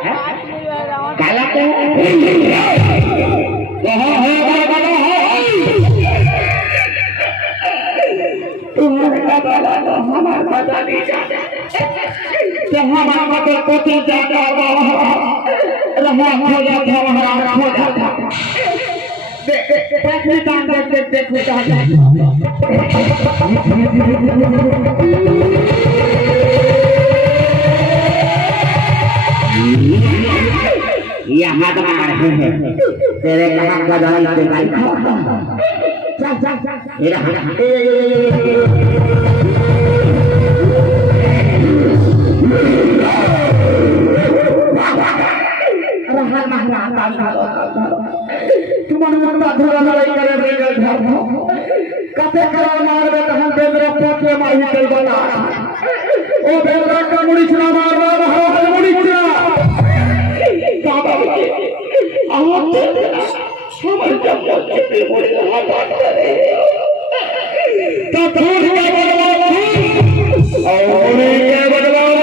काला को कहाँ है काला है तुम्हारा काला तो हमारा पता नहीं जाता जहाँ हमारा तो पोती जाता रहा हो जाता हमारा हो जाता यहाँ तो आ रहे हैं तेरे कहाँ का जान से तुम्हारे मन में धरा लड़ाई करे बेगर घर कते करा मार दे तो हम बेगरा पोते माही चल बना ओ बेगरा का मुड़ीचना मार रहा है मुड़ीचना बाबा आप समझ जब के बोले हाथ हाथ करे तो थोड़ का बदलाव और ये बदलाव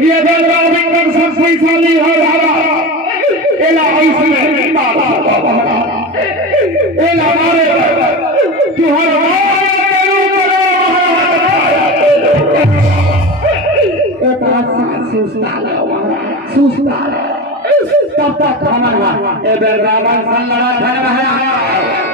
ये बेराम सबसे साली है एला इसमें एला मारे तू हर सुस्ता तब तक हमारा ए बेराम संगड़ा ठहरा है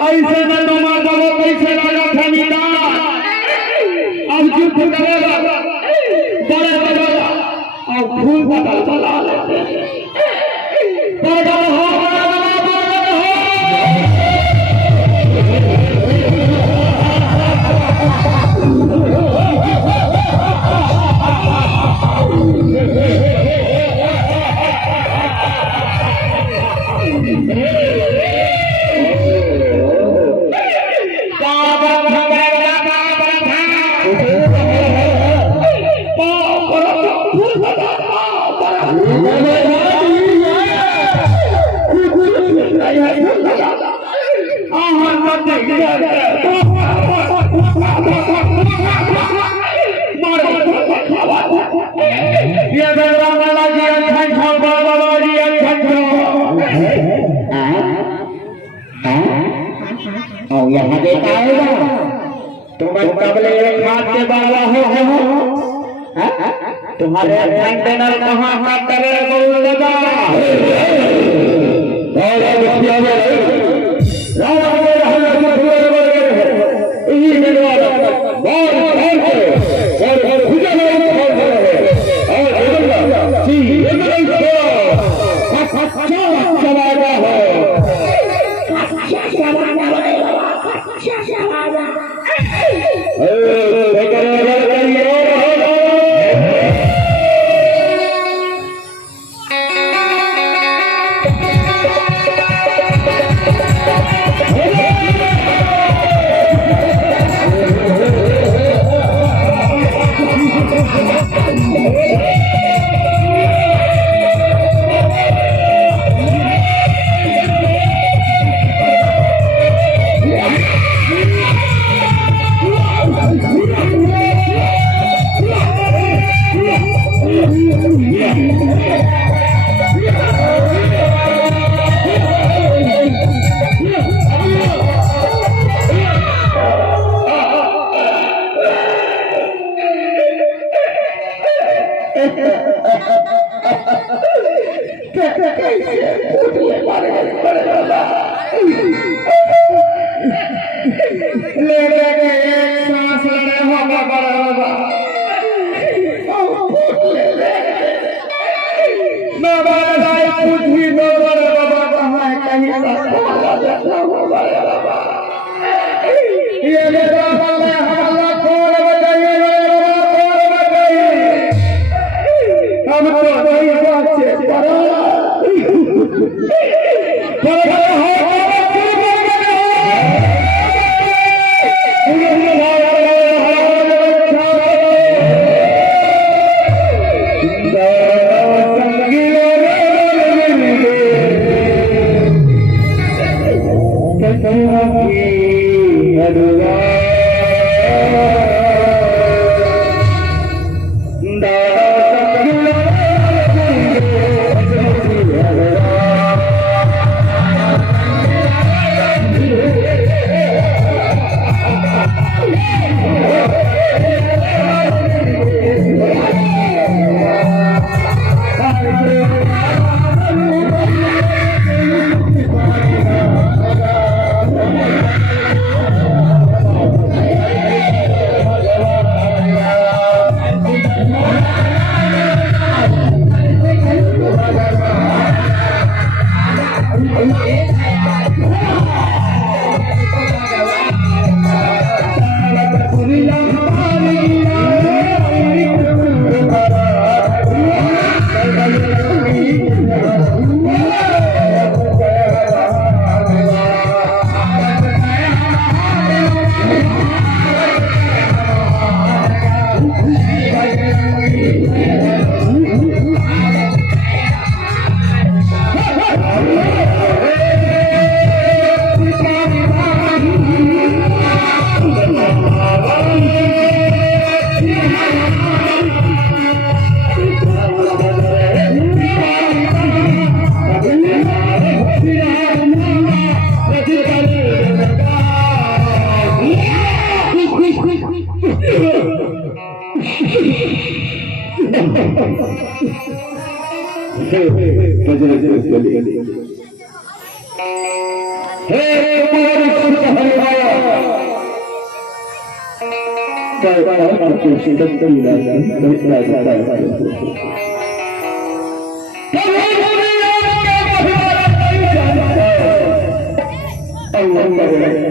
ऐसे में तुम्हारा जब कैसे लगा था मीना अब युद्ध करेगा बड़े बड़े और फूल बदल बना लेते हैं यहाँ देखा होगा तुम कबले हाथ के बाला हो तुम्हारे कंटेनर कहाँ हाथ करे बोल लगा Allah